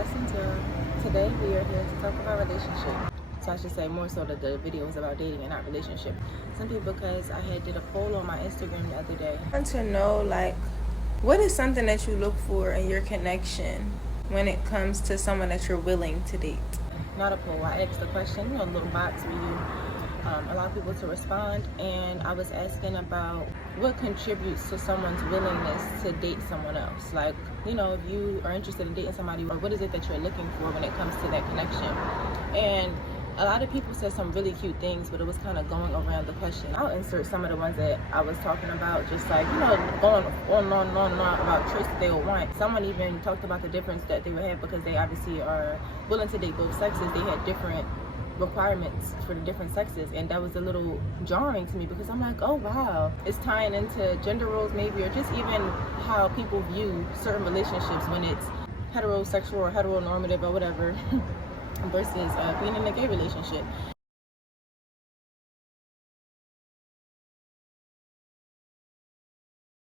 blessings, y'all. Today we are here to talk about relationship. So I should say more so that the video is about dating and not relationship. Simply because I did a poll on my Instagram the other day. I want to know, what is something that you look for in your connection when it comes to someone that you're willing to date? Not a poll. I asked a question, a little box where you allow people to respond, and I was asking about what contributes to someone's willingness to date someone else. If you are interested in dating somebody, or what is it that you're looking for when it comes to that connection? And a lot of people said some really cute things, but it was kind of going around the question. I'll insert some of the ones that I was talking about, just going on and on about traits that they would want. Someone even talked about the difference that they would have because they obviously are willing to date both sexes. They had different requirements for the different sexes, and that was a little jarring to me because I'm like, oh wow, it's tying into gender roles maybe, or just even how people view certain relationships when it's heterosexual or heteronormative or whatever versus being in a gay relationship.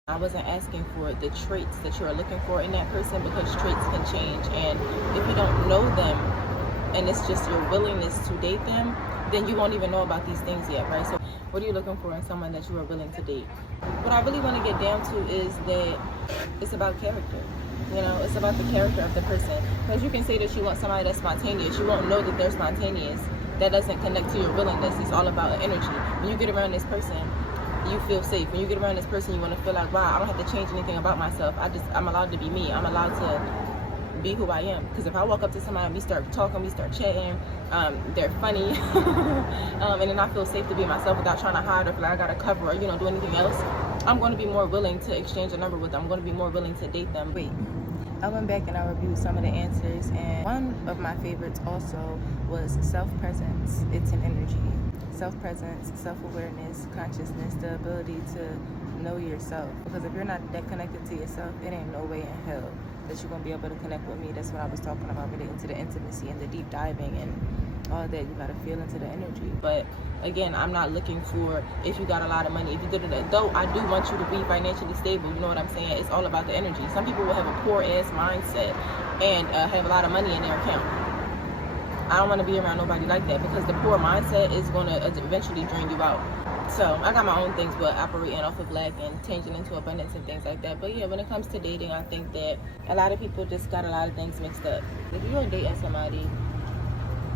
I wasn't asking for the traits that you're looking for in that person, because traits can change, and if you don't know them and it's just your willingness to date them, then you won't even know about these things yet, right? So what are you looking for in someone that you are willing to date? What I really want to get down to is that it's about character. It's about the character of the person. Because you can say that you want somebody that's spontaneous. You won't know that they're spontaneous. That doesn't connect to your willingness. It's all about energy. When you get around this person, you feel safe. When you get around this person, you want to feel like, wow, I don't have to change anything about myself. I'm allowed to be me. I'm allowed to be who I am. Because if I walk up to somebody and we start talking, we start chatting, they're funny, and then I feel safe to be myself without trying to hide or feel like I gotta cover or do anything else, I'm going to be more willing to exchange a number with them. I'm going to be more willing to date them. Wait, I went back and I reviewed some of the answers, and one of my favorites also was self-presence. It's an energy. Self-presence, self-awareness, consciousness, the ability to know yourself. Because if you're not that connected to yourself, it ain't no way in hell that you're going to be able to connect with me. That's what I was talking about, relating to the intimacy and the deep diving and all that. You got to feel into the energy. But again, I'm not looking for if you got a lot of money, if you did it. Though I do want you to be financially stable, you know what I'm saying? It's all about the energy. Some people will have a poor ass mindset and have a lot of money in their account. I don't want to be around nobody like that, because the poor mindset is going to eventually drain you out. So I got my own things, but operating off of lack and changing into abundance and things like that. But yeah, when it comes to dating, I think that a lot of people just got a lot of things mixed up. If you're dating somebody,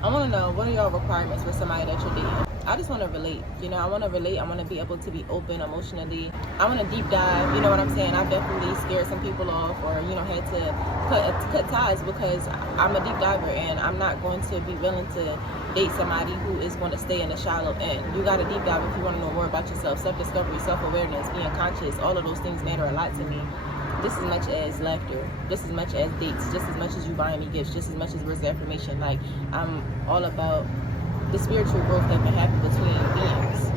I want to know, what are your requirements for somebody that you're dating? I just want to relate. I want to relate. I want to be able to be open emotionally. I want to deep dive. You know what I'm saying? I've definitely scared some people off, or had to cut ties, because I'm a deep diver, and I'm not going to be willing to date somebody who is going to stay in the shallow end. You got to deep dive if you want to know more about yourself. Self-discovery, self-awareness, being conscious, all of those things matter a lot to me. Just as much as laughter, just as much as dates, just as much as you buying me gifts, just as much as words of affirmation. I'm all about the spiritual growth that can happen between beings.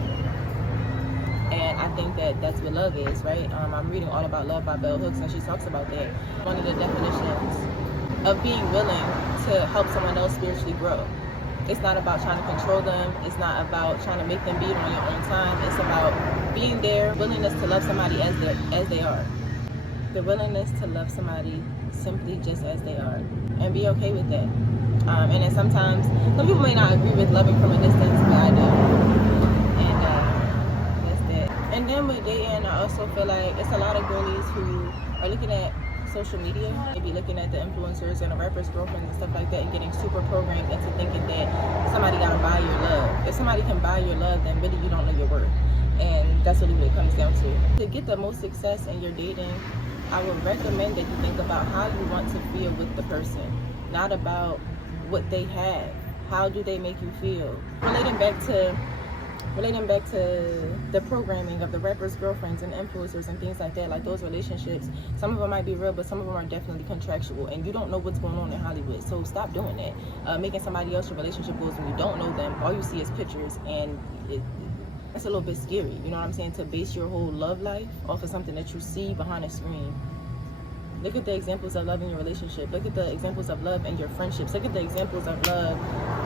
And I think that that's what love is, right? I'm reading All About Love by Bell Hooks, and she talks about that. One of the definitions of being willing to help someone else spiritually grow. It's not about trying to control them. It's not about trying to make them be it on your own time. It's about being there, willingness to love somebody as they are. The willingness to love somebody simply just as they are, and be okay with that. And then sometimes, some people may not agree with loving from a distance, but I do. And that's that. And then with dating, I also feel like it's a lot of girlies who are looking at social media, maybe looking at the influencers and the rappers' girlfriends and stuff like that, and getting super programmed into thinking that somebody gotta buy your love. If somebody can buy your love, then really you don't know your worth. And that's really what it comes down to. To get the most success in your dating, I would recommend that you think about how you want to feel with the person, not about what they have. How do they make you feel? Relating back to the programming of the rappers' girlfriends and influencers and things like that, like those relationships, some of them might be real, but some of them are definitely contractual, and you don't know what's going on in Hollywood. So stop doing that. Making somebody else your relationship goals when you don't know them. All you see is pictures, and it's a little bit scary, you know what I'm saying, to base your whole love life off of something that you see behind a screen. Look at the examples of love in your relationship. Look at the examples of love in your friendships. Look at the examples of love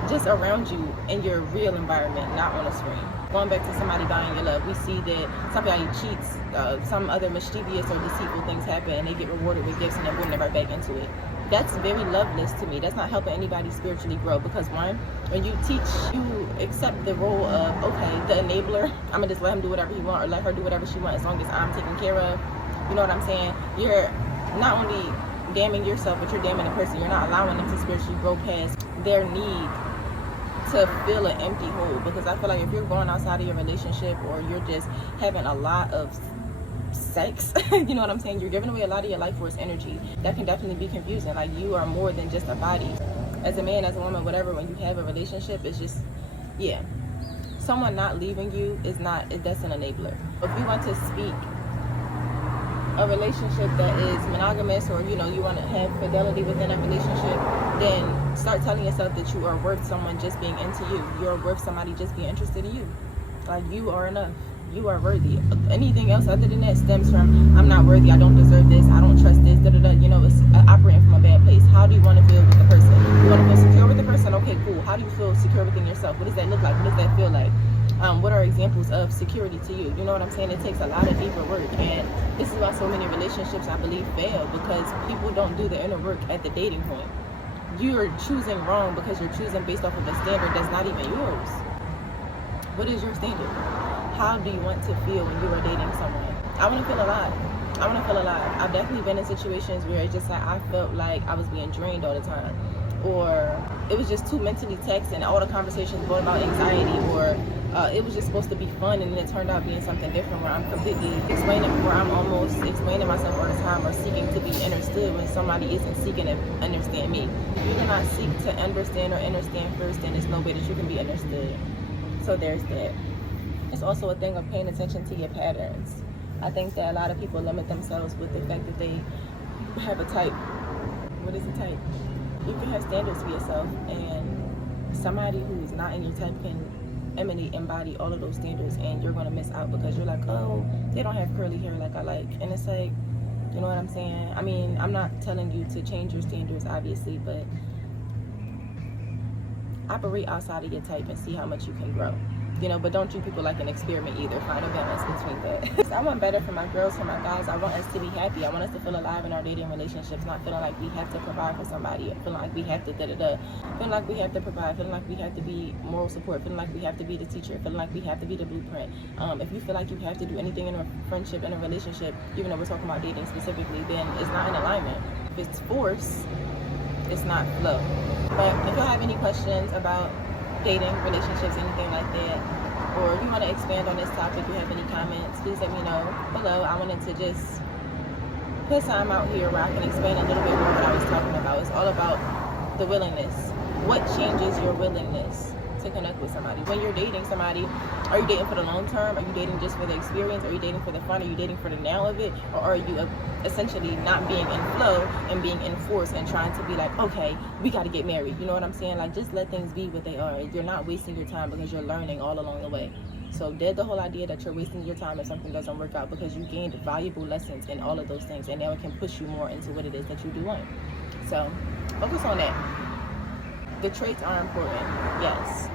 just around you in your real environment, not on a screen. Going back to somebody buying your love, we see that somebody cheats, some other mischievous or deceitful things happen, and they get rewarded with gifts, and then boom, they're right back into it. that's very loveless to me. That's not helping anybody spiritually grow, because one, when you teach, you accept the role of, okay, the enabler, I'm gonna just let him do whatever he want or let her do whatever she wants as long as I'm taken care of. You know what I'm saying? You're not only damning yourself, but you're damning the person. You're not allowing them to spiritually grow past their need to fill an empty hole. Because I feel like if you're going outside of your relationship, or you're just having a lot of sex, you know what I'm saying, you're giving away a lot of your life force energy. That can definitely be confusing. Like, you are more than just a body. As a man, as a woman, whatever, when you have a relationship, it's just, yeah, someone not leaving you is not, that's an enabler. If you want to speak a relationship that is monogamous, or you know, you want to have fidelity within a relationship, then start telling yourself that you are worth someone just being into you. You're worth somebody just being interested in you. Like, you are enough. You are worthy. Anything else other than that stems from, I'm not worthy, I don't deserve this, I don't trust this, da-da-da. You know, it's operating from a bad place. How do you want to feel with the person? You want to feel secure with the person? Okay, cool. How do you feel secure within yourself? What does that look like? What does that feel like? What are examples of security to you? You know what I'm saying? It takes a lot of deeper work, and this is why so many relationships, I believe, fail, because people don't do the inner work at the dating point. You're choosing wrong because you're choosing based off of a standard that's not even yours. What is your standard? How do you want to feel when you are dating someone? I want to feel alive. I want to feel alive. I've definitely been in situations where it's just like I felt like I was being drained all the time, or it was just too mentally taxing. All the conversations were about anxiety, or it was just supposed to be fun, and then it turned out being something different, where I'm completely explaining, where I'm almost explaining myself all the time, or seeking to be understood when somebody isn't seeking to understand me. If you cannot seek to understand or understand first, then there's no way that you can be understood. So there's that. It's also a thing of paying attention to your patterns. I think that a lot of people limit themselves with the fact that they have a type. What is a type? You can have standards for yourself, and somebody who's not in your type can embody all of those standards, and you're going to miss out because you're like, oh, they don't have curly hair like I like. And it's like, you know what I'm saying? I mean, I'm not telling you to change your standards, obviously, but operate outside of your type and see how much you can grow. You know, but don't treat people like an experiment either. Find a balance between that. I want better for my girls, for my guys. I want us to be happy. I want us to feel alive in our dating relationships, not feeling like we have to provide for somebody, feeling like we have to da-da-da, feeling like we have to provide, feeling like we have to be moral support, feeling like we have to be the teacher, feeling like we have to be the blueprint. If you feel like you have to do anything in a friendship, in a relationship, even though we're talking about dating specifically, then it's not in alignment. If it's force, it's not flow. But if y'all have any questions about dating, relationships, anything like that, or if you want to expand on this topic, you have any comments, please let me know below. I wanted to just put time out here where I can expand a little bit more what I was talking about. It's all about the willingness. What changes your willingness to connect with somebody? When you're dating somebody, are you dating for the long term? Are you dating just for the experience? Are you dating for the fun? Are you dating for the now of it? Or are you essentially not being in flow and being in force and trying to be like, okay, we got to get married? You know what I'm saying? Like, just let things be what they are. You're not wasting your time because you're learning all along the way. So dead the whole idea that you're wasting your time if something doesn't work out, because you gained valuable lessons in all of those things, and now it can push you more into what it is that you do want. So focus on that. The traits are important, yes.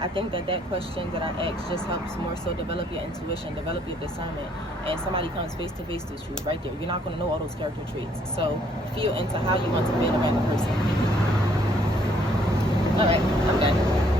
I think that question that I asked just helps more so develop your intuition, develop your discernment, and somebody comes face to face with you right there. You're not going to know all those character traits. So feel into how you want to feel around the person. All right, I'm done.